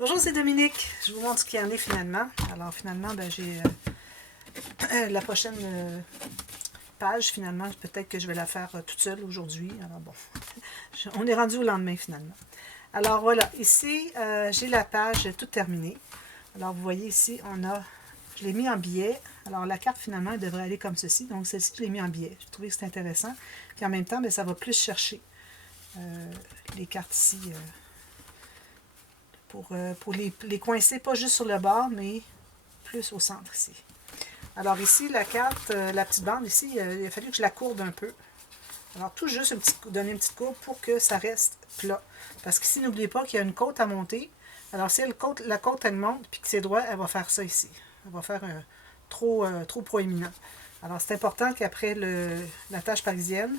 Bonjour, c'est Dominique. Je vous montre ce qu'il y en est finalement. Alors finalement, ben, j'ai la prochaine page, finalement, peut-être que je vais la faire toute seule aujourd'hui. Alors bon, on est rendu au lendemain finalement. Alors voilà, ici, j'ai la page toute terminée. Alors vous voyez ici, je l'ai mis en billet. Alors la carte finalement, elle devrait aller comme ceci. Donc celle-ci, je l'ai mis en billet. J'ai trouvé que c'est intéressant. Puis en même temps, ben, ça va plus chercher les cartes ici. Pour les coincer, pas juste sur le bord, mais plus au centre ici. Alors ici, la carte, la petite bande ici, il a fallu que je la courbe un peu. Alors tout juste donner une petite courbe pour que ça reste plat. Parce qu'ici, n'oubliez pas qu'il y a une côte à monter. Alors si la côte, elle monte, puis que c'est droit, elle va faire ça ici. Elle va faire trop proéminent. Alors c'est important qu'après la tâche parisienne,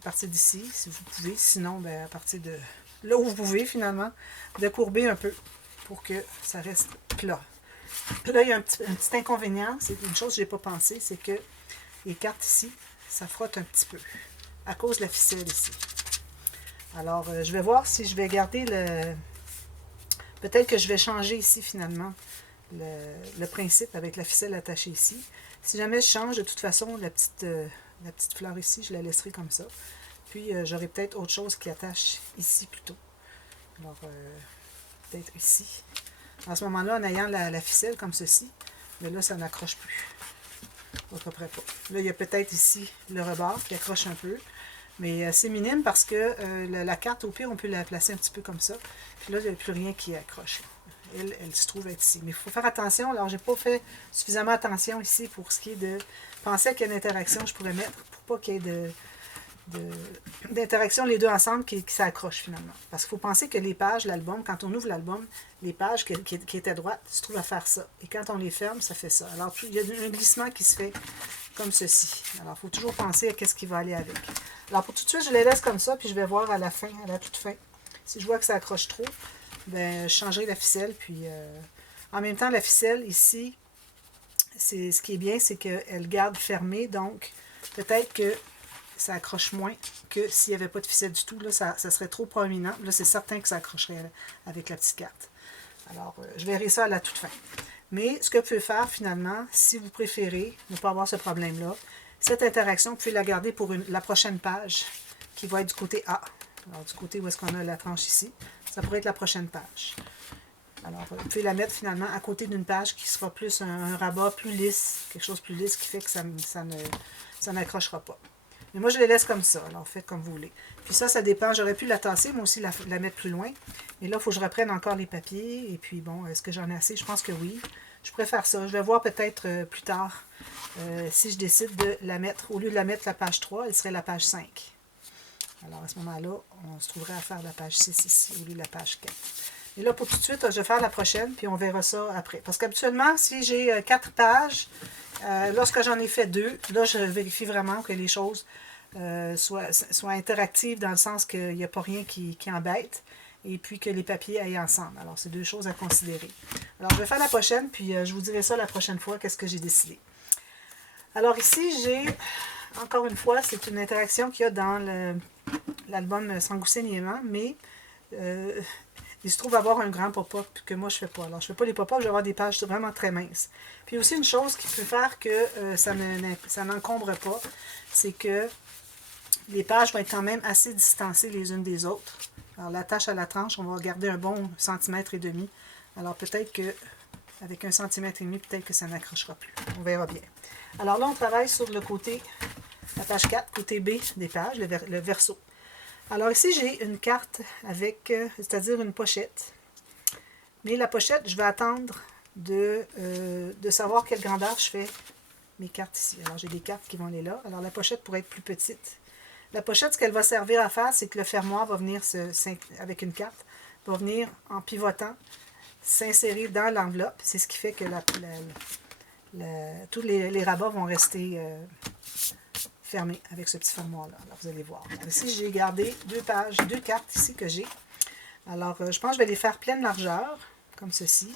à partir d'ici, si vous pouvez, sinon, ben, à partir de là où vous pouvez finalement, de courber un peu pour que ça reste plat. Là, il y a un petit inconvénient, c'est une chose que je n'ai pas pensé, c'est que les cartes ici, ça frotte un petit peu, à cause de la ficelle ici. Alors, je vais voir si je vais garder le... Peut-être que je vais changer ici finalement le principe avec la ficelle attachée ici. Si jamais je change, de toute façon, la petite fleur ici, je la laisserai comme ça. Puis, j'aurai peut-être autre chose qui attache ici plutôt. Alors, peut-être ici. À ce moment-là, en ayant la ficelle comme ceci, mais là, ça n'accroche plus. À peu près pas. Là, il y a peut-être ici le rebord qui accroche un peu. Mais c'est minime parce que la carte, au pire, on peut la placer un petit peu comme ça. Puis là, il n'y a plus rien qui accroche. Elle se trouve être ici. Mais il faut faire attention. Alors, j'ai pas fait suffisamment attention ici pour ce qui est de penser à quelle interaction je pourrais mettre pour pas qu'il y ait d'interaction les deux ensemble qui s'accrochent finalement. Parce qu'il faut penser que les pages, l'album, quand on ouvre l'album, les pages qui étaient droites se trouvent à faire ça. Et quand on les ferme, ça fait ça. Alors, il y a un glissement qui se fait comme ceci. Alors, il faut toujours penser à ce qui va aller avec. Alors, pour tout de suite, je les laisse comme ça, puis je vais voir à la fin, à la toute fin. Si je vois que ça accroche trop, ben, je changerai la ficelle. Puis, en même temps, la ficelle, ici, ce qui est bien, c'est qu'elle garde fermée. Donc, peut-être que ça accroche moins que s'il n'y avait pas de ficelle du tout. Là, ça serait trop proéminent. Là, c'est certain que ça accrocherait avec la petite carte. Alors, je verrai ça à la toute fin. Mais ce que vous pouvez faire, finalement, si vous préférez ne pas avoir ce problème-là, cette interaction, vous pouvez la garder pour la prochaine page, qui va être du côté A. Alors, du côté où est-ce qu'on a la tranche ici, ça pourrait être la prochaine page. Alors, vous pouvez la mettre finalement à côté d'une page qui sera plus un rabat plus lisse, quelque chose de plus lisse qui fait que ça n'accrochera pas. Mais moi, je les laisse comme ça. Alors, faites comme vous voulez. Puis ça dépend. J'aurais pu la tasser, moi aussi, la mettre plus loin. Mais là, il faut que je reprenne encore les papiers. Et puis, bon, est-ce que j'en ai assez? Je pense que oui. Je préfère ça. Je vais voir peut-être plus tard si je décide de la mettre. Au lieu de la mettre la page 3, elle serait la page 5. Alors, à ce moment-là, on se trouverait à faire la page 6 ici, au lieu de la page 4. Et là, pour tout de suite, je vais faire la prochaine, puis on verra ça après. Parce qu'habituellement, si j'ai 4 pages, lorsque j'en ai fait 2, là, je vérifie vraiment que les choses soient interactives dans le sens qu'il n'y a pas rien qui embête et puis que les papiers aillent ensemble. Alors, c'est deux choses à considérer. Alors, je vais faire la prochaine, puis je vous dirai ça la prochaine fois, qu'est-ce que j'ai décidé. Alors ici, j'ai, encore une fois, c'est une interaction qu'il y a dans l'album Sangoussin Niéman, mais il se trouve avoir un grand pop-up que moi je ne fais pas. Alors je ne fais pas les pop-up, je vais avoir des pages vraiment très minces. Puis aussi une chose qui peut faire que ça n'encombre pas, c'est que les pages vont être quand même assez distancées les unes des autres. Alors l'attache à la tranche, on va garder un bon centimètre et demi. Alors peut-être que avec 1,5 centimètre, peut-être que ça n'accrochera plus. On verra bien. Alors là, on travaille sur le côté, la page 4, côté B des pages, le verso. Alors ici, j'ai une carte avec, c'est-à-dire une pochette. Mais la pochette, je vais attendre de savoir quelle grandeur je fais mes cartes ici. Alors j'ai des cartes qui vont aller là. Alors la pochette pourrait être plus petite. La pochette, ce qu'elle va servir à faire, c'est que le fermoir va venir, avec une carte, va venir en pivotant, s'insérer dans l'enveloppe. C'est ce qui fait que tous les rabats vont rester fermés avec ce petit fermoir-là. Alors, vous allez voir. Alors, ici, j'ai gardé deux cartes ici que j'ai. Alors, je pense que je vais les faire pleine largeur, comme ceci.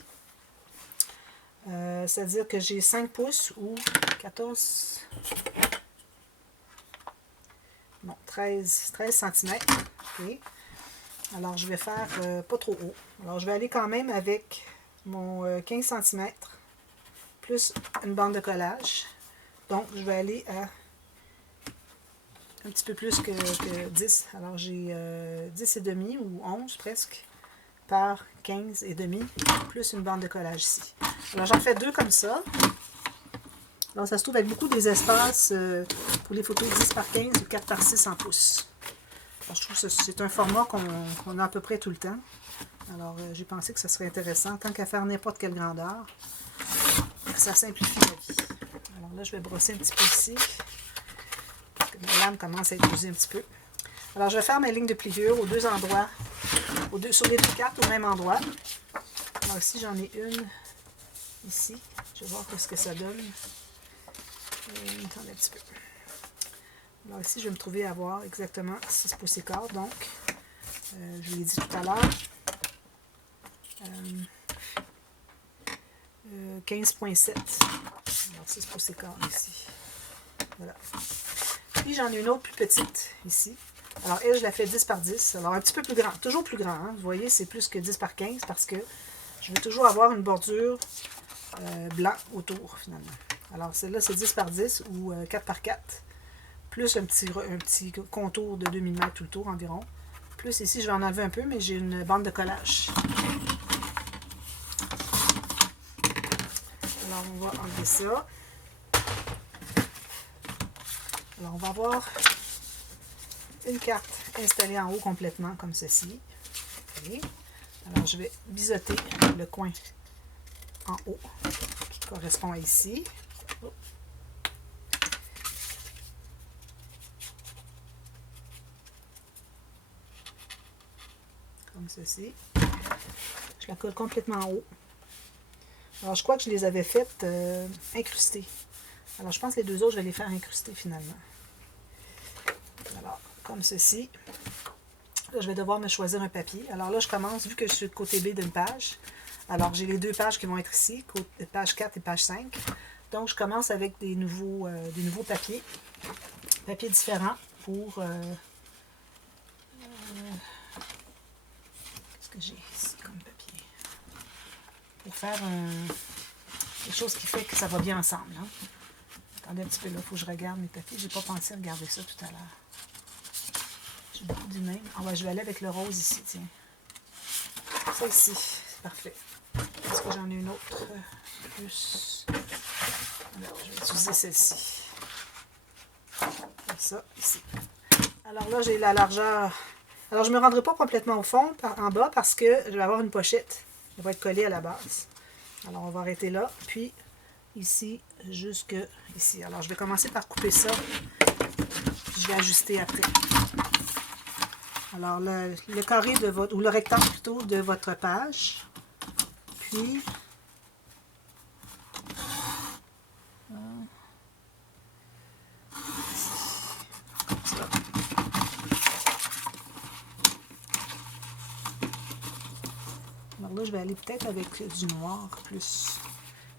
C'est-à-dire que j'ai 5 pouces ou 14... Non, 13 cm. Okay. Alors, je vais faire pas trop haut. Alors, je vais aller quand même avec mon 15 cm plus une bande de collage. Donc, je vais aller à un petit peu plus que 10. Alors, j'ai 10 et demi ou 11 presque par 15 et demi plus une bande de collage ici. Alors, j'en fais 2 comme ça. Alors, ça se trouve avec beaucoup des espaces pour les photos 10 par 15 ou 4 par 6 en pouces. Alors, je trouve que c'est un format qu'on a à peu près tout le temps. Alors, j'ai pensé que ça serait intéressant. Tant qu'à faire n'importe quelle grandeur, ça simplifie la vie. Alors là, je vais brosser un petit peu ici. Parce que ma lame commence à être usée un petit peu. Alors, je vais faire mes lignes de pliure aux 2 endroits. Sur les 2 cartes, au même endroit. Alors ici, j'en ai une ici. Je vais voir ce que ça donne. Attendez un petit peu. Alors ici, je vais me trouver à avoir exactement 6 pouces et quart. Donc, je l'ai dit tout à l'heure, 15,7. Alors 6 pouces et quart ici. Voilà. Puis j'en ai une autre plus petite ici. Alors elle, je la fais 10 par 10. Alors un petit peu plus grand. Toujours plus grand. Hein? Vous voyez, c'est plus que 10 par 15 parce que je veux toujours avoir une bordure blanc autour finalement. Alors celle-là, c'est 10 par 10 ou 4 par 4. Plus un petit contour de 2 mm tout le tour environ. Plus ici, je vais en enlever un peu, mais j'ai une bande de collage. Alors, on va enlever ça. Alors, on va avoir une carte installée en haut complètement, comme ceci. Okay. Alors, je vais biseauter le coin en haut, qui correspond à ici. Oh. Comme ceci. Je la colle complètement en haut. Alors, je crois que je les avais faites incrustées. Alors, je pense que les 2 autres, je vais les faire incruster finalement. Alors, comme ceci. Là, je vais devoir me choisir un papier. Alors là, je commence, vu que je suis le côté B d'une page. Alors, j'ai les 2 pages qui vont être ici, page 4 et page 5. Donc, je commence avec des nouveaux papiers. Papiers différents pour... qu'est-ce que j'ai ici comme papier? Pour faire quelque chose qui fait que ça va bien ensemble. Hein? Attendez un petit peu là, il faut que je regarde mes papiers. Je n'ai pas pensé à regarder ça tout à l'heure. J'ai beaucoup du même. Ah ouais, je vais aller avec le rose ici, tiens. Ça ici, c'est parfait. Est-ce que j'en ai une autre plus? Alors, je vais utiliser celle-ci. Comme ça, ici. Alors là, j'ai la largeur. Alors, je ne me rendrai pas complètement au fond, en bas, parce que je vais avoir une pochette. Elle va être collée à la base. Alors, on va arrêter là. Puis, ici, jusque ici. Alors, je vais commencer par couper ça. Je vais ajuster après. Alors, le carré de votre, ou le rectangle plutôt, de votre page. Puis, comme ça. Alors là, je vais aller peut-être avec du noir plus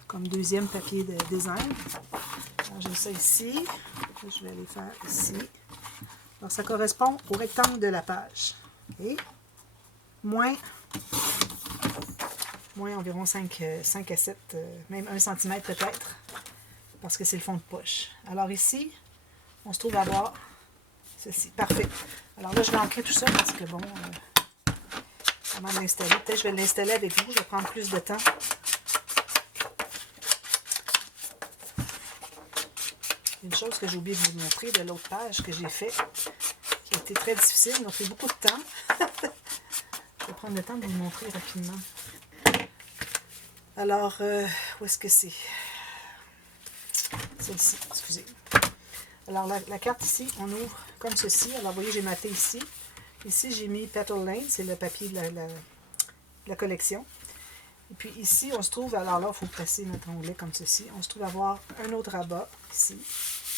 comme deuxième papier de design. Alors, j'ai ça ici. Je vais aller faire ici. Alors, ça correspond au rectangle de la page. Okay. Moins environ 5 à 7, même 1 cm peut-être, parce que c'est le fond de poche. Alors ici, on se trouve à avoir ceci. Parfait. Alors là, je vais ancrer tout ça parce que bon, comment l'installer? Peut-être que je vais l'installer avec vous, je vais prendre plus de temps. Une chose que j'ai oublié de vous montrer de l'autre page que j'ai fait, qui a été très difficile, m'a pris beaucoup de temps. Je vais prendre le temps de vous montrer rapidement. Alors, où est-ce que c'est? Celle-ci, excusez. Alors, la carte ici, on ouvre comme ceci. Alors, vous voyez, j'ai maté ici. Ici, j'ai mis Petal Lane, c'est le papier de la collection. Et puis ici, on se trouve, alors là, il faut presser notre onglet comme ceci. On se trouve à avoir un autre rabat ici.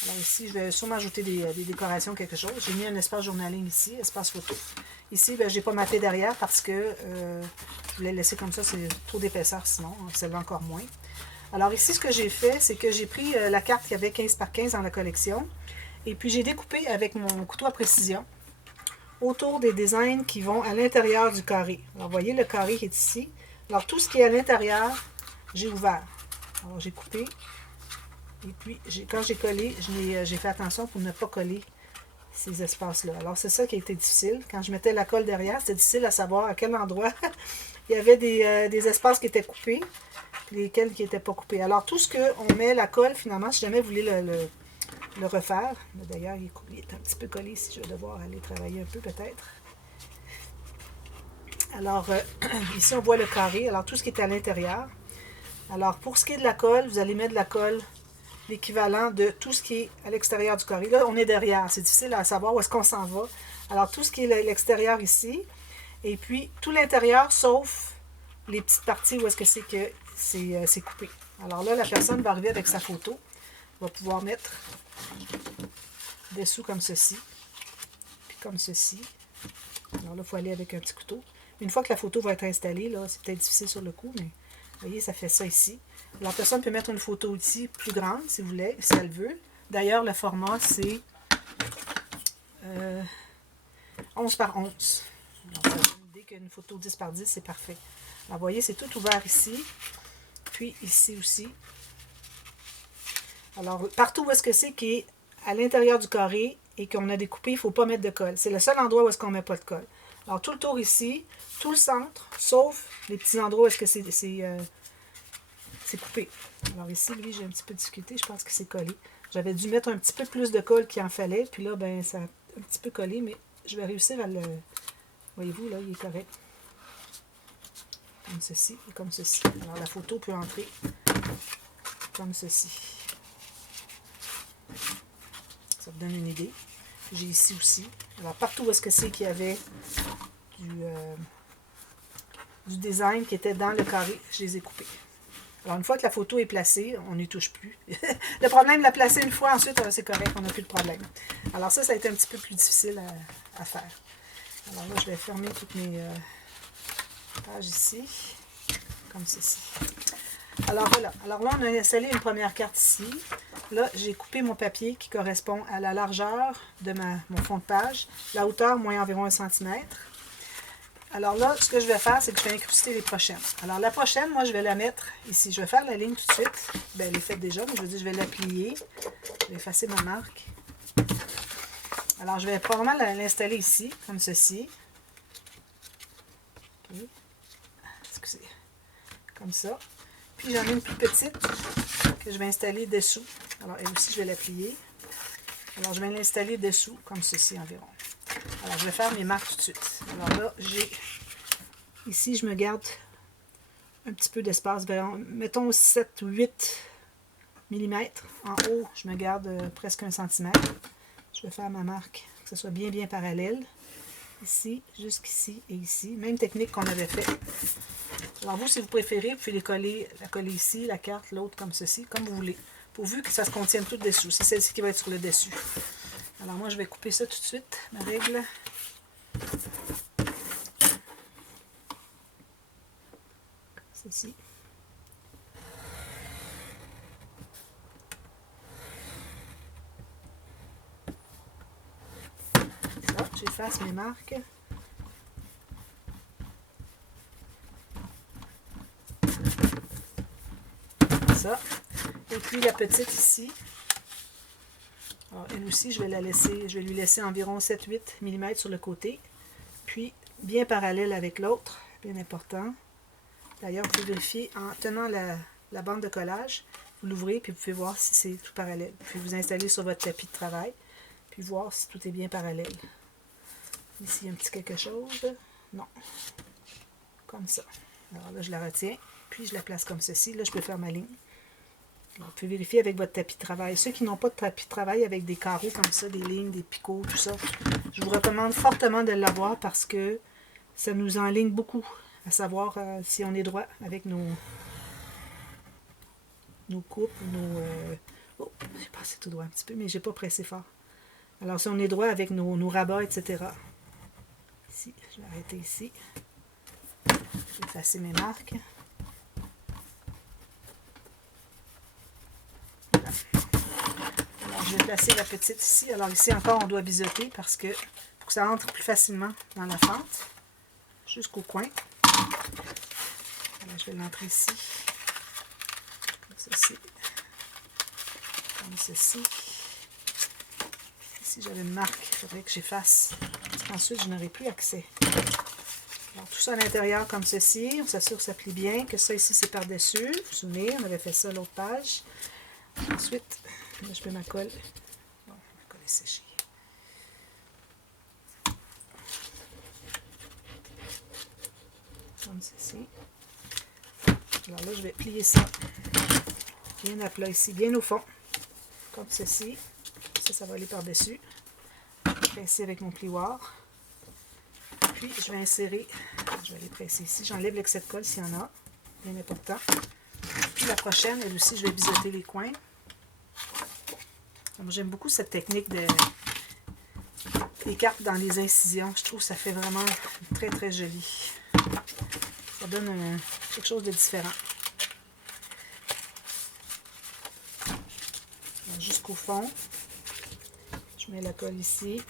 Alors ici, je vais sûrement ajouter des décorations, quelque chose. J'ai mis un espace journaling ici, espace photo. Ici, ben, je n'ai pas maté derrière parce que je voulais laisser comme ça, c'est trop d'épaisseur sinon, ça va encore moins. Alors ici, ce que j'ai fait, c'est que j'ai pris la carte qui avait 15 par 15 dans la collection. Et puis j'ai découpé avec mon couteau à précision autour des designs qui vont à l'intérieur du carré. Alors, vous voyez le carré qui est ici. Alors, tout ce qui est à l'intérieur, j'ai ouvert. Alors, j'ai coupé. Et puis, quand j'ai collé, j'ai fait attention pour ne pas coller ces espaces-là. Alors, c'est ça qui a été difficile. Quand je mettais la colle derrière, c'était difficile à savoir à quel endroit il y avait des espaces qui étaient coupés, lesquels qui n'étaient pas coupés. Alors, tout ce qu'on met la colle, finalement, si jamais vous voulez le refaire, d'ailleurs, il est un petit peu collé ici, je vais devoir aller travailler un peu peut-être. Alors, ici, on voit le carré. Alors, tout ce qui est à l'intérieur. Alors, pour ce qui est de la colle, vous allez mettre de la colle l'équivalent de tout ce qui est à l'extérieur du carré. Là, on est derrière. C'est difficile à savoir où est-ce qu'on s'en va. Alors, tout ce qui est l'extérieur ici, et puis tout l'intérieur, sauf les petites parties où est-ce que c'est coupé. Alors là, la personne va arriver avec sa photo, va pouvoir mettre dessous comme ceci, puis comme ceci. Alors là, il faut aller avec un petit couteau. Une fois que la photo va être installée, là, c'est peut-être difficile sur le coup, mais vous voyez, ça fait ça ici. La personne peut mettre une photo ici plus grande, si vous voulez, si elle veut. D'ailleurs, le format, c'est 11 par 11. Donc, ça donne l'idée qu'une photo 10 par 10, c'est parfait. Alors, vous voyez, c'est tout ouvert ici. Puis ici aussi. Alors, partout où est-ce que c'est qui est à l'intérieur du carré et qu'on a découpé, il ne faut pas mettre de colle. C'est le seul endroit où est-ce qu'on ne met pas de colle. Alors, tout le tour ici, tout le centre, sauf les petits endroits où est-ce que c'est coupé. Alors ici, lui, j'ai un petit peu de difficulté. Je pense que c'est collé. J'avais dû mettre un petit peu plus de colle qu'il en fallait. Puis là, ben, ça a un petit peu collé, mais je vais réussir à le... Voyez-vous, là, il est correct. Comme ceci et comme ceci. Alors, la photo peut entrer comme ceci. Ça vous donne une idée. J'ai ici aussi. Alors, partout où est-ce que c'est qu'il y avait du design qui était dans le carré, je les ai coupés. Alors, une fois que la photo est placée, on n'y touche plus. Le problème, la placer une fois, ensuite, c'est correct, on n'a plus de problème. Alors ça a été un petit peu plus difficile à faire. Alors là, je vais fermer toutes mes pages ici, comme ceci. Alors voilà. Alors là, on a installé une première carte ici. Là, j'ai coupé mon papier qui correspond à la largeur de mon fond de page. La hauteur, moins environ 1 cm. Alors là, ce que je vais faire, c'est que je vais incruster les prochaines. Alors la prochaine, moi, je vais la mettre ici. Je vais faire la ligne tout de suite. Bien, elle est faite déjà, mais je veux dire, je vais la plier. Je vais effacer ma marque. Alors, je vais probablement l'installer ici, comme ceci. Okay. Excusez. Comme ça. Puis, j'en ai une plus petite que je vais installer dessous. Alors, elle aussi, je vais la plier. Alors, je vais l'installer dessous, comme ceci environ. Alors, je vais faire mes marques tout de suite. Alors là, ici, je me garde un petit peu d'espace. Mettons 7 ou 8 mm. En haut, je me garde presque 1 cm. Je vais faire ma marque, que ce soit bien, bien parallèle. Ici, jusqu'ici et ici. Même technique qu'on avait fait. Alors vous, si vous préférez, vous pouvez la coller ici, la carte, l'autre comme ceci, comme vous voulez. Pourvu que ça se contienne tout dessous. C'est celle-ci qui va être sur le dessus. Alors moi, je vais couper ça tout de suite, ma règle. Ceci. Ça, j'efface mes marques. Ça. Et puis la petite ici. Alors, elle aussi, je vais lui laisser environ 7-8 mm sur le côté. Puis, bien parallèle avec l'autre, bien important. D'ailleurs, vous pouvez vérifier en tenant la bande de collage. Vous l'ouvrez, puis vous pouvez voir si c'est tout parallèle. Puis vous installez sur votre tapis de travail, puis voir si tout est bien parallèle. Ici, il y a un petit quelque chose. Non. Comme ça. Alors là, je la retiens, puis je la place comme ceci. Là, je peux faire ma ligne. Alors, vous pouvez vérifier avec votre tapis de travail. Ceux qui n'ont pas de tapis de travail avec des carreaux comme ça, des lignes, des picots, tout ça, je vous recommande fortement de l'avoir parce que ça nous enligne beaucoup à savoir si on est droit avec nos coupes, oh, j'ai passé tout droit un petit peu, mais j'ai pas pressé fort. Alors, si on est droit avec nos rabats, etc. Ici, je vais arrêter ici. Je vais effacer mes marques. Alors, je vais placer la petite ici. Alors ici encore, on doit biseauter parce que pour que ça entre plus facilement dans la fente, jusqu'au coin. Alors, je vais l'entrer ici, comme ceci, comme ceci. Ici, j'avais une marque, il faudrait que j'efface, parce qu'ensuite, je n'aurai plus accès. Alors, tout ça à l'intérieur comme ceci, on s'assure que ça plie bien, que ça ici, c'est par-dessus. Vous vous souvenez, on avait fait ça à l'autre page. Ensuite, là, je mets ma colle. Bon, ma colle est séchée. Comme ceci. Alors là, je vais plier ça bien à plat ici, bien au fond, comme ceci. Ça va aller par-dessus. Presser avec mon plioir. Puis, je vais insérer, je vais aller presser ici. J'enlève l'excès de colle s'il y en a, bien important. Puis la prochaine, elle aussi, je vais biseauter les coins. J'aime beaucoup cette technique de écarte dans les incisions. Je trouve que ça fait vraiment très, très joli. Ça donne quelque chose de différent. Jusqu'au fond. Je mets la colle ici.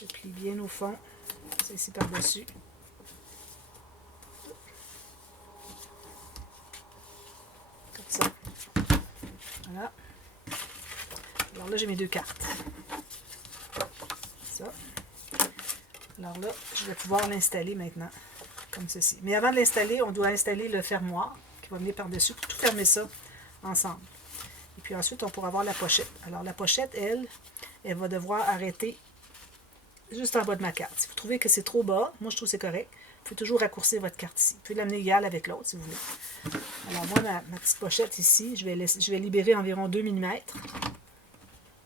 Je plie bien au fond. C'est ici par-dessus. Comme ça. Voilà. Alors là, j'ai mes deux cartes. Ça. Alors là, je vais pouvoir l'installer maintenant, comme ceci. Mais avant de l'installer, on doit installer le fermoir qui va venir par-dessus pour tout fermer ça ensemble. Et puis ensuite, on pourra avoir la pochette. Alors la pochette, elle va devoir arrêter juste en bas de ma carte. Si vous trouvez que c'est trop bas, moi je trouve que c'est correct, vous pouvez toujours raccourcir votre carte ici. Vous pouvez l'amener égale avec l'autre si vous voulez. Alors moi, ma petite pochette ici, je vais libérer environ 2 mm.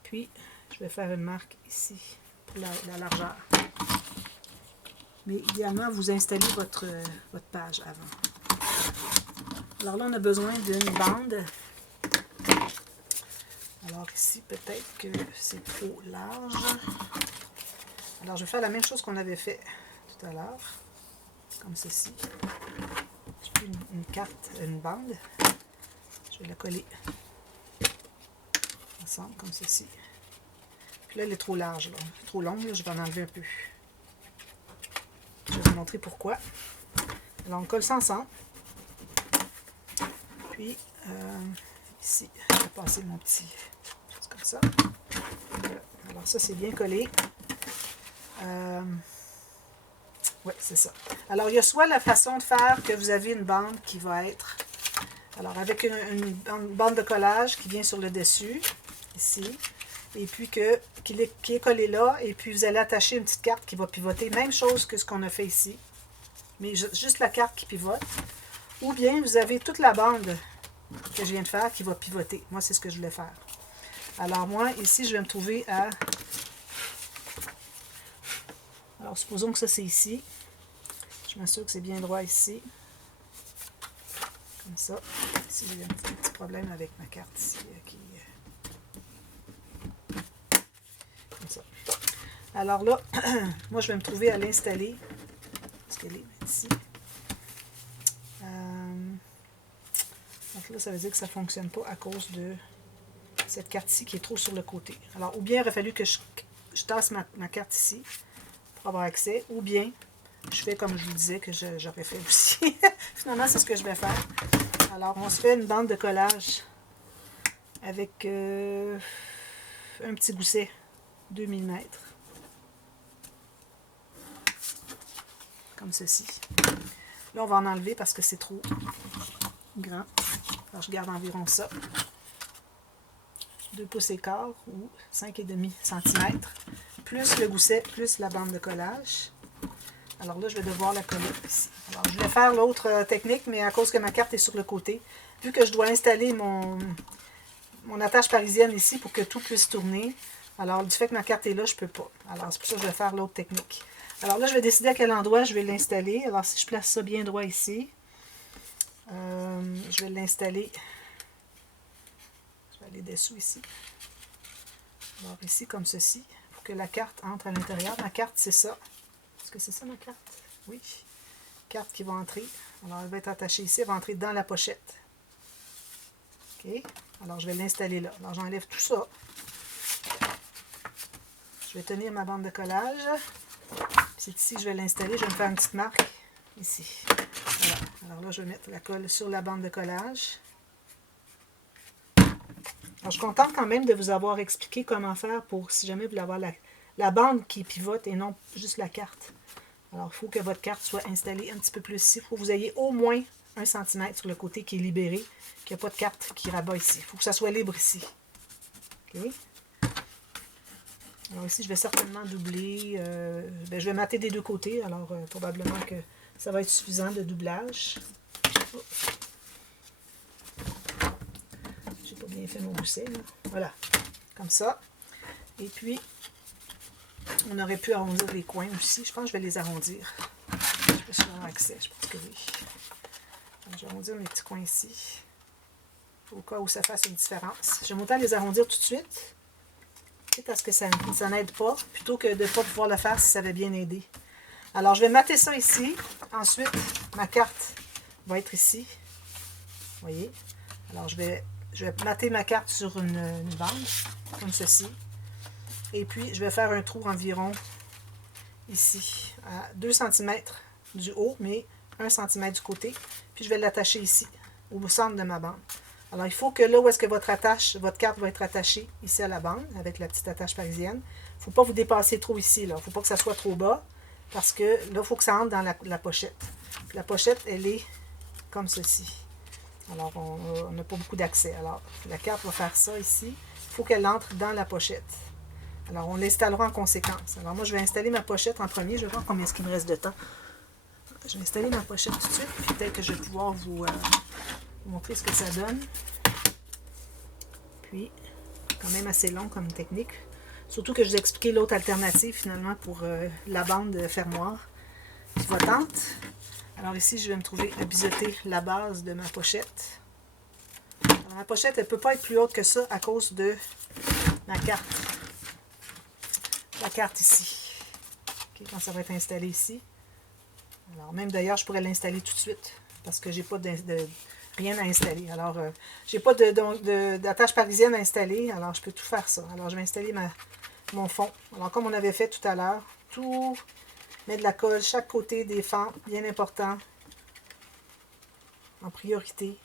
Puis, je vais faire une marque ici pour la largeur. Mais idéalement, vous installez votre page avant. Alors là, on a besoin d'une bande. Alors ici, peut-être que c'est trop large. Alors, je vais faire la même chose qu'on avait fait tout à l'heure, comme ceci. J'ai pris une carte, une bande. Je vais la coller ensemble, comme ceci. Puis là, elle est trop large, là. Trop longue, là, je vais en enlever un peu. Je vais vous montrer pourquoi. Alors, on colle ça ensemble. Puis, ici, je vais passer mon petit... comme ça. Alors, ça, c'est bien collé. Oui, c'est ça. Alors, il y a soit la façon de faire que vous avez une bande qui va être... Alors, avec une bande de collage qui vient sur le dessus, ici, et puis qui est collée là, et puis vous allez attacher une petite carte qui va pivoter. Même chose que ce qu'on a fait ici, mais juste la carte qui pivote. Ou bien, vous avez toute la bande que je viens de faire qui va pivoter. Moi, c'est ce que je voulais faire. Alors, moi, ici, je vais me trouver à... Alors, supposons que ça, c'est ici. Je m'assure que c'est bien droit ici. Comme ça. Ici, j'ai un petit problème avec ma carte ici. Comme ça. Alors là, moi, je vais me trouver à l'installer. Parce qu'elle est ici. Donc là, ça veut dire que ça ne fonctionne pas à cause de cette carte-ci qui est trop sur le côté. Alors, ou bien il aurait fallu que je tasse ma carte ici pour avoir accès, ou bien je fais comme je vous disais que j'aurais fait aussi. Finalement, c'est ce que je vais faire. Alors, on se fait une bande de collage avec un petit gousset, 2 mm. Comme ceci. Là, on va en enlever parce que c'est trop grand. Alors, je garde environ ça. 2 pouces et quart ou 5,5 cm. Plus le gousset, plus la bande de collage. Alors là, je vais devoir la coller ici. Alors, je vais faire l'autre technique, mais à cause que ma carte est sur le côté, vu que je dois installer mon attache parisienne ici pour que tout puisse tourner, alors du fait que ma carte est là, je ne peux pas. Alors, c'est pour ça que je vais faire l'autre technique. Alors là, je vais décider à quel endroit je vais l'installer. Alors, si je place ça bien droit ici, je vais l'installer. Je vais aller dessous ici. Alors, ici, comme ceci, pour que la carte entre à l'intérieur. Ma carte, c'est ça. Est-ce que c'est ça, ma carte? Oui. Carte qui va entrer. Alors, elle va être attachée ici. Elle va entrer dans la pochette. OK. Alors, je vais l'installer là. Alors, j'enlève tout ça. Je vais tenir ma bande de collage. C'est ici que je vais l'installer. Je vais me faire une petite marque ici. Voilà. Alors là, je vais mettre la colle sur la bande de collage. Alors, je suis contente quand même de vous avoir expliqué comment faire pour, si jamais vous voulez avoir la bande qui pivote et non juste la carte. Alors, il faut que votre carte soit installée un petit peu plus ici. Il faut que vous ayez au moins 1 cm sur le côté qui est libéré, qu'il n'y a pas de carte qui rabat ici. Il faut que ça soit libre ici. OK? Alors ici, je vais certainement doubler. Je vais mater des deux côtés. Alors, probablement que ça va être suffisant de doublage. Oh. J'ai pas bien fait mon gousset, là. Voilà. Comme ça. Et puis, on aurait pu arrondir les coins aussi. Je pense que je vais les arrondir. Je ne sais pas si j'ai accès. Je pense que oui. Donc, je vais arrondir mes petits coins ici. Au cas où ça fasse une différence. J'aime autant les arrondir tout de suite. Parce que ça n'aide pas, plutôt que de ne pas pouvoir le faire si ça avait bien aidé. Alors, je vais mater ça ici. Ensuite, ma carte va être ici. Vous voyez? Alors, je vais mater ma carte sur une bande, comme ceci. Et puis, je vais faire un trou environ ici, à 2 cm du haut, mais 1 cm du côté. Puis, je vais l'attacher ici, au centre de ma bande. Alors, il faut que là où est-ce que votre carte va être attachée, ici à la bande, avec la petite attache parisienne, il ne faut pas vous dépasser trop ici. Il ne faut pas que ça soit trop bas, parce que là, il faut que ça entre dans la pochette. Puis la pochette, elle est comme ceci. Alors, on n'a pas beaucoup d'accès. Alors, la carte va faire ça ici. Il faut qu'elle entre dans la pochette. Alors, on l'installera en conséquence. Alors, moi, je vais installer ma pochette en premier. Je vais voir combien est-ce qu'il me reste de temps. Je vais installer ma pochette tout de suite, puis peut-être que je vais pouvoir vous montrer ce que ça donne. Puis, quand même assez long comme technique. Surtout que je vous ai expliqué l'autre alternative, finalement, pour la bande fermoire pivotante. Alors ici, je vais me trouver à biseauter la base de ma pochette. Alors, ma pochette, elle ne peut pas être plus haute que ça à cause de ma carte. La carte ici. Okay, quand ça va être installé ici. Alors, même d'ailleurs, je pourrais l'installer tout de suite parce que j'ai pas rien à installer. Alors, j'ai pas d'attache parisienne à installer. Alors, je peux tout faire ça. Alors, je vais installer mon fond. Alors, comme on avait fait tout à l'heure, tout met de la colle, chaque côté des fentes, bien important. En priorité,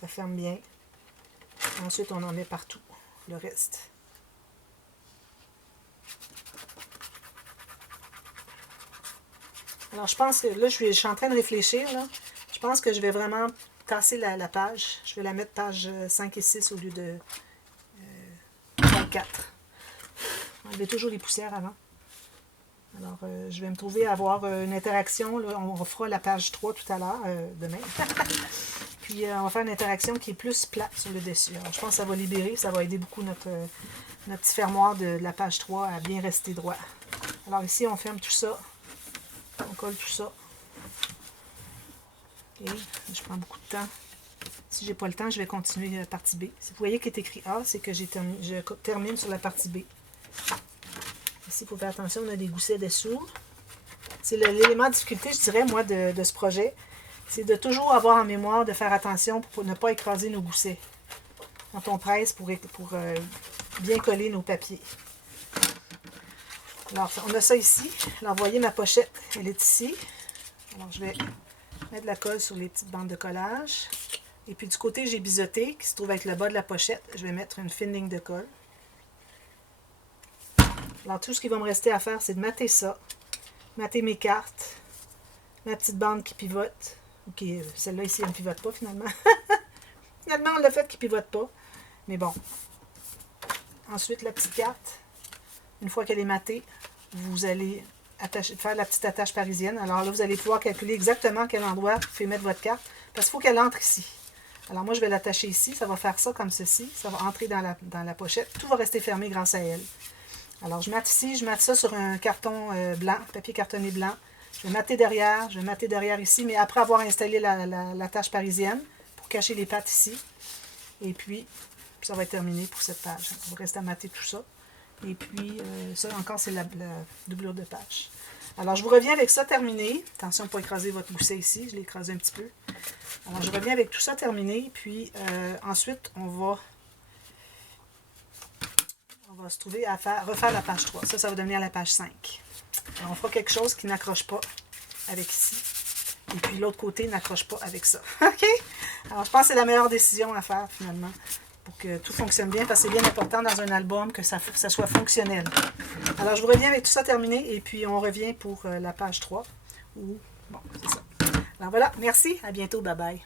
ça ferme bien. Ensuite, on en met partout, le reste. Alors, je pense que là, je suis en train de réfléchir. Là. Je pense que je vais vraiment casser la page. Je vais la mettre page 5 et 6 au lieu de 4. Enlevez toujours les poussières avant. Alors, je vais me trouver à avoir une interaction. Là, on fera la page 3 tout à l'heure, demain. Puis, on va faire une interaction qui est plus plate sur le dessus. Alors, je pense que ça va libérer, ça va aider beaucoup notre petit fermoir de la page 3 à bien rester droit. Alors, ici, on ferme tout ça. On colle tout ça. Et je prends beaucoup de temps. Si j'ai pas le temps, je vais continuer la partie B. Si vous voyez qu'il est écrit A, c'est que je termine sur la partie B. Ici, il faut faire attention, on a des goussets dessous. C'est l'élément de difficulté, je dirais, moi, de ce projet. C'est de toujours avoir en mémoire de faire attention pour ne pas écraser nos goussets. Quand on presse pour bien coller nos papiers. Alors, on a ça ici. Alors, vous voyez, ma pochette, elle est ici. Alors, je vais mettre de la colle sur les petites bandes de collage. Et puis, du côté, j'ai biseauté, qui se trouve avec le bas de la pochette. Je vais mettre une fine ligne de colle. Alors, tout ce qui va me rester à faire, c'est de mater ça. Mater mes cartes. Ma petite bande qui pivote. Ok, celle-là ici, elle ne pivote pas, finalement. Finalement, on l'a fait qui ne pivote pas. Mais bon. Ensuite, la petite carte. Une fois qu'elle est matée, vous allez faire la petite attache parisienne. Alors là, vous allez pouvoir calculer exactement à quel endroit vous pouvez mettre votre carte. Parce qu'il faut qu'elle entre ici. Alors moi, je vais l'attacher ici. Ça va faire ça comme ceci. Ça va entrer dans la pochette. Tout va rester fermé grâce à elle. Alors, je mate ici. Je mate ça sur un carton blanc, papier cartonné blanc. Je vais mater derrière. Je vais mater derrière ici. Mais après avoir installé l'attache parisienne, pour cacher les pattes ici. Et puis, ça va être terminé pour cette page. Il vous reste à mater tout ça. Et puis, ça encore, c'est la doublure de page. Alors, je vous reviens avec ça terminé. Attention pour écraser votre gousset ici. Je l'ai écrasé un petit peu. Alors, je reviens avec tout ça terminé. Puis, ensuite, on va va se trouver à refaire la page 3. Ça va devenir la page 5. Alors, on fera quelque chose qui n'accroche pas avec ici. Et puis l'autre côté n'accroche pas avec ça. OK? Alors, je pense que c'est la meilleure décision à faire, finalement, pour que tout fonctionne bien, parce que c'est bien important dans un album que ça soit fonctionnel. Alors, je vous reviens avec tout ça terminé, et puis on revient pour la page 3. Bon, c'est ça. Alors voilà, merci, à bientôt, bye bye.